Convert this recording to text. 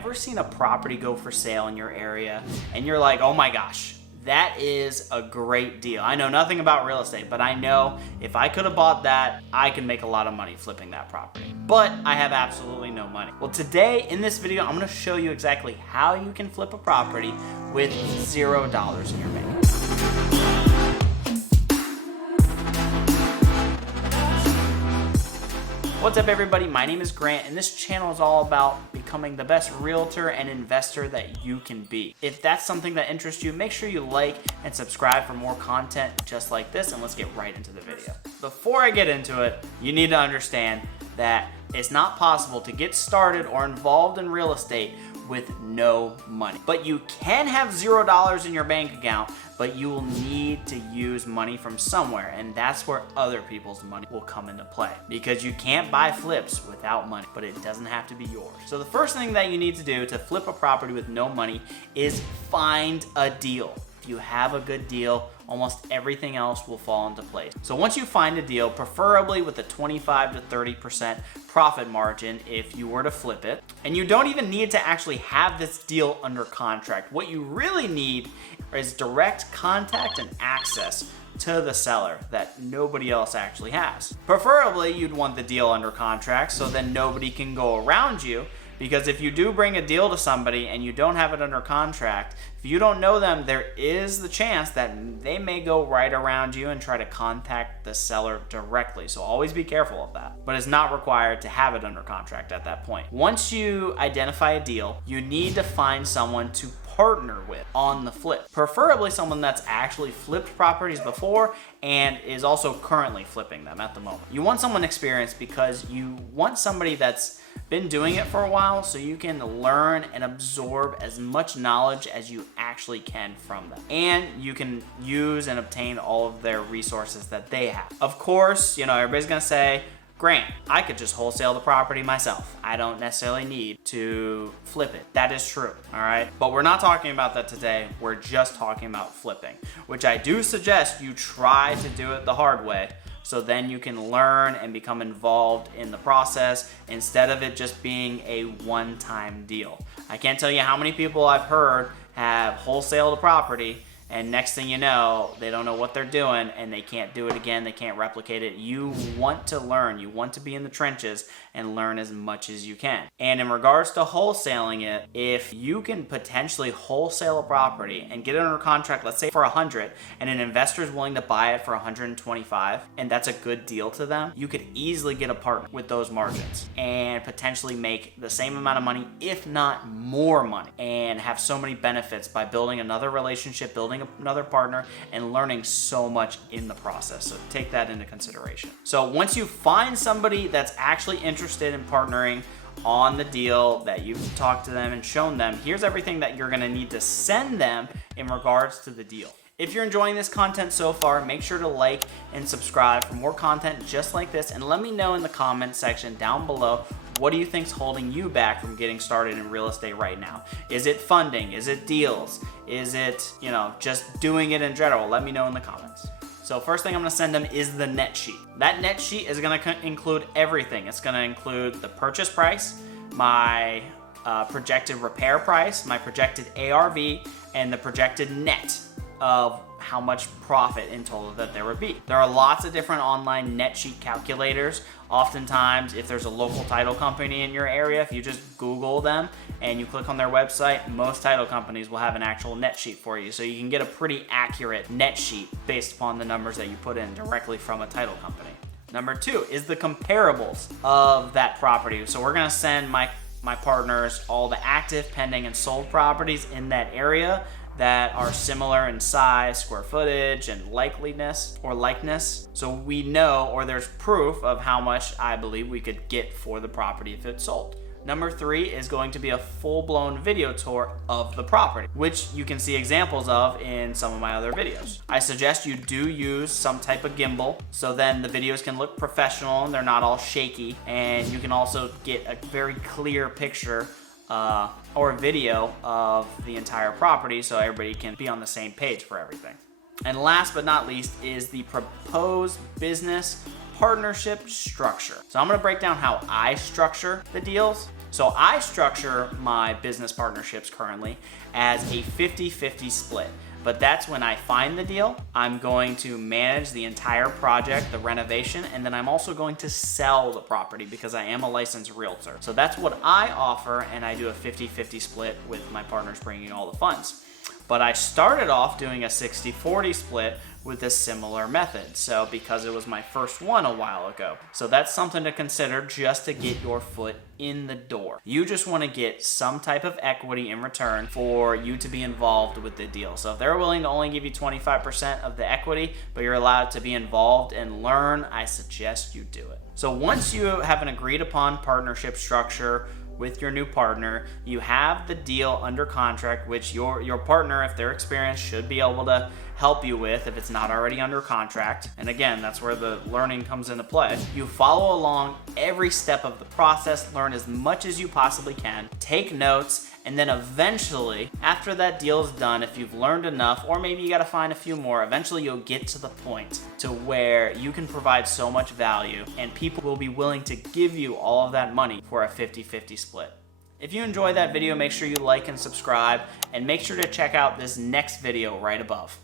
ever seen a property go for sale in your area and you're like, oh my gosh, that is a great deal. I know nothing about real estate, but I know if I could have bought that, I could make a lot of money flipping that property. But I have absolutely no money. Well, today in this video, I'm gonna show you exactly how you can flip a property with $0 in your bank account. What's up everybody, my name is Grant and this channel is all about becoming the best realtor and investor that you can be. If that's something that interests you, make sure you like and subscribe for more content just like this, and let's get right into the video. Before I get into it, you need to understand that it's not possible to get started or involved in real estate with no money. But you can have $0 in your bank account, but you will need to use money from somewhere, and that's where other people's money will come into play. Because you can't buy flips without money, but it doesn't have to be yours. So the first thing that you need to do to flip a property with no money is find a deal. If you have a good deal, almost everything else will fall into place. So once you find a deal, preferably with a 25 to 30% profit margin if you were to flip it, and you don't even need to actually have this deal under contract. What you really need is direct contact and access to the seller that nobody else actually has. Preferably, you'd want the deal under contract so then nobody can go around you. Because if you do bring a deal to somebody and you don't have it under contract, if you don't know them, there is the chance that they may go right around you and try to contact the seller directly. So always be careful of that. But it's not required to have it under contract at that point. Once you identify a deal, you need to find someone to partner with on the flip. Preferably someone that's actually flipped properties before and is also currently flipping them at the moment. You want someone experienced because you want somebody that's been doing it for a while so you can learn and absorb as much knowledge as you actually can from them. And you can use and obtain all of their resources that they have. Of course, everybody's gonna say, Grant, I could just wholesale the property myself. I don't necessarily need to flip it. That is true, all right? But we're not talking about that today. We're just talking about flipping, which I do suggest you try to do it the hard way, so then you can learn and become involved in the process instead of it just being a one-time deal. I can't tell you how many people I've heard have wholesaled a property and next thing you know, they don't know what they're doing and they can't do it again, they can't replicate it. You want to learn, you want to be in the trenches and learn as much as you can. And in regards to wholesaling it, if you can potentially wholesale a property and get it under contract, let's say for 100, and an investor is willing to buy it for 125, and that's a good deal to them, you could easily get a partner with those margins and potentially make the same amount of money, if not more money, and have so many benefits by building another relationship, building another partner, and learning so much in the process. So take that into consideration. So once you find somebody that's actually interested in partnering on the deal, that you've talked to them and shown them, here's everything that you're gonna need to send them in regards to the deal. If you're enjoying this content so far, make sure to like and subscribe for more content just like this, and let me know in the comment section down below, what do you think's holding you back from getting started in real estate right now? Is it funding? Is it deals? Is it, just doing it in general? Let me know in the comments. So first thing I'm gonna send them is the net sheet. That net sheet is gonna include everything. It's gonna include the purchase price, my projected repair price, my projected ARV, and the projected net of how much profit in total that there would be. There are lots of different online net sheet calculators. Oftentimes, if there's a local title company in your area, if you just Google them and you click on their website, most title companies will have an actual net sheet for you. So you can get a pretty accurate net sheet based upon the numbers that you put in directly from a title company. Number two is the comparables of that property. So we're gonna send my partners all the active, pending, and sold properties in that area that are similar in size, square footage, and likeness. So we know, or there's proof of how much I believe we could get for the property if it's sold. Number three is going to be a full-blown video tour of the property, which you can see examples of in some of my other videos. I suggest you do use some type of gimbal, so then the videos can look professional and they're not all shaky, and you can also get a very clear picture or a video of the entire property so everybody can be on the same page for everything. And last but not least is the proposed business partnership structure. So I'm gonna break down how I structure the deals So I structure my business partnerships currently as a 50-50 split. But that's when I find the deal, I'm going to manage the entire project, the renovation, and then I'm also going to sell the property because I am a licensed realtor. So that's what I offer, and I do a 50-50 split with my partners bringing all the funds. But I started off doing a 60-40 split with a similar method. So because it was my first one a while ago. So that's something to consider just to get your foot in the door. You just want to get some type of equity in return for you to be involved with the deal. So if they're willing to only give you 25% of the equity, but you're allowed to be involved and learn, I suggest you do it. So once you have an agreed upon partnership structure with your new partner, you have the deal under contract, which your partner, if they're experienced, should be able to help you with if it's not already under contract. And again, that's where the learning comes into play. You follow along every step of the process, learn as much as you possibly can, take notes, and then eventually, after that deal is done, if you've learned enough, or maybe you gotta find a few more, eventually you'll get to the point to where you can provide so much value and people will be willing to give you all of that money for a 50-50 split. If you enjoyed that video, make sure you like and subscribe, and make sure to check out this next video right above.